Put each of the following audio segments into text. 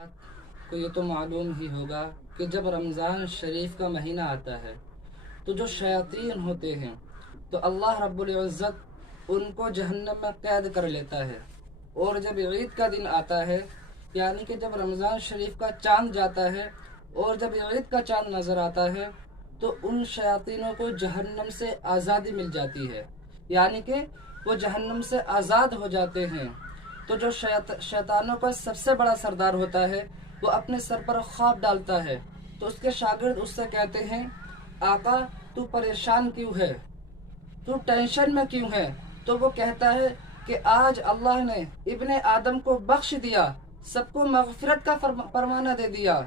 کو یہ تو معلوم ہی ہوگا کہ جب رمضان شریف کا مہینہ آتا ہے تو جو شیاطین ہوتے ہیں تو اللہ رب العزت ان کو جہنم میں قید کر لیتا ہے، اور جب عید کا دن آتا ہے یعنی کہ جب رمضان شریف کا چاند جاتا ہے اور جب عید کا چاند نظر آتا ہے تو ان شیاطینوں کو جہنم سے آزادی مل جاتی ہے، یعنی کہ وہ جہنم سے آزاد ہو جاتے ہیں۔ تو جو شیطانوں کا سب سے بڑا سردار ہوتا ہے وہ اپنے سر پر خواب ڈالتا ہے، تو اس کے شاگرد اس سے کہتے ہیں آقا تو پریشان کیوں ہے، تو ٹینشن میں کیوں ہے؟ تو وہ کہتا ہے کہ آج اللہ نے ابن آدم کو بخش دیا، سب کو مغفرت کا فرمانہ دے دیا،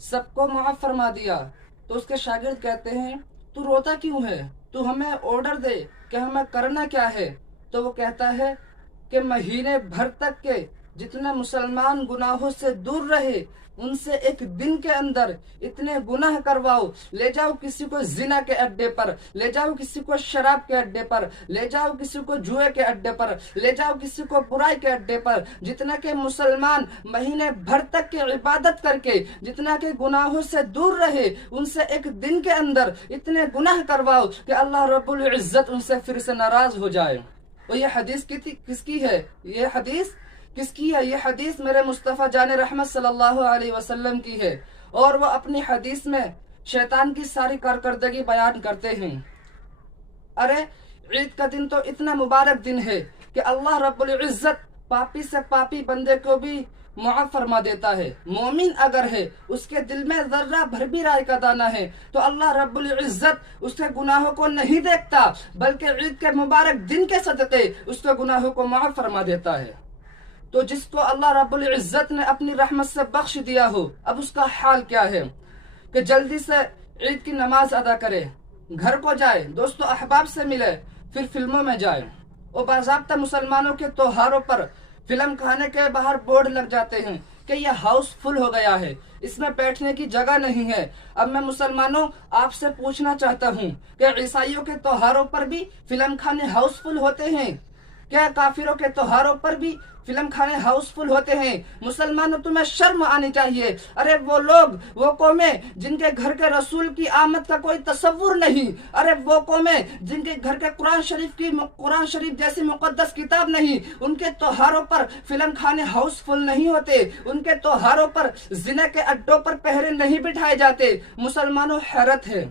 سب کو معاف فرما دیا۔ تو اس کے شاگرد کہتے ہیں تو روتا کیوں ہے، تو ہمیں آرڈر دے کہ ہمیں کرنا کیا ہے؟ تو وہ کہتا ہے کہ مہینے بھر تک کے جتنے مسلمان گناہوں سے دور رہے ان سے ایک دن کے اندر اتنے گناہ کرواؤ، لے جاؤ کسی کو زنا کے اڈے پر، لے جاؤ کسی کو شراب کے اڈے پر، لے جاؤ کسی کو جوئے کے اڈے پر، لے جاؤ کسی کو برائی کے اڈے پر، جتنا کہ مسلمان مہینے بھر تک کی عبادت کر کے جتنا کہ گناہوں سے دور رہے ان سے ایک دن کے اندر اتنے گناہ کرواؤ کہ اللہ رب العزت ان سے پھر سے ناراض ہو جائے۔ اور یہ حدیث کس کی ہے؟ یہ حدیث کس کی ہے؟ یہ حدیث میرے مصطفیٰ جان رحمت صلی اللہ علیہ وسلم کی ہے، اور وہ اپنی حدیث میں شیطان کی ساری کارکردگی بیان کرتے ہیں۔ ارے عید کا دن تو اتنا مبارک دن ہے کہ اللہ رب العزت پاپی سے پاپی بندے کو بھی معاف فرما دیتا ہے۔ مومن اگر ہے اس کے دل میں ذرہ بھر بھی رائے کا دانہ ہے تو اللہ رب العزت اس کے گناہوں کو نہیں دیکھتا، بلکہ عید کے مبارک دن کے صدقے اس کے گناہوں کو معاف فرما دیتا ہے۔ تو جس کو اللہ رب العزت نے اپنی رحمت سے بخش دیا ہو، اب اس کا حال کیا ہے کہ جلدی سے عید کی نماز ادا کرے، گھر کو جائے، دوست و احباب سے ملے، پھر فلموں میں جائے۔ اور باضابطہ مسلمانوں کے تہواروں پر فلم کھانے کے باہر بورڈ لگ جاتے ہیں کہ یہ ہاؤس فل ہو گیا ہے، اس میں بیٹھنے کی جگہ نہیں ہے۔ اب میں مسلمانوں آپ سے پوچھنا چاہتا ہوں کہ عیسائیوں کے تہواروں پر بھی فلم کھانے ہاؤس فل ہوتے ہیں؟ کیا کافروں کے تہواروں پر بھی فلم کھانے ہاؤس فل ہوتے ہیں؟ مسلمانوں تمہیں شرم آنی چاہیے۔ ارے وہ لوگ، وہ قومیں جن کے گھر کے رسول کی آمد کا کوئی تصور نہیں، ارے وہ قومیں جن کے گھر کے قرآن شریف جیسی مقدس کتاب نہیں، ان کے تہواروں پر فلم کھانے ہاؤس فل نہیں ہوتے، ان کے تہواروں پر زنا کے اڈوں پر پہرے نہیں بٹھائے جاتے۔ مسلمانوں حیرت ہے۔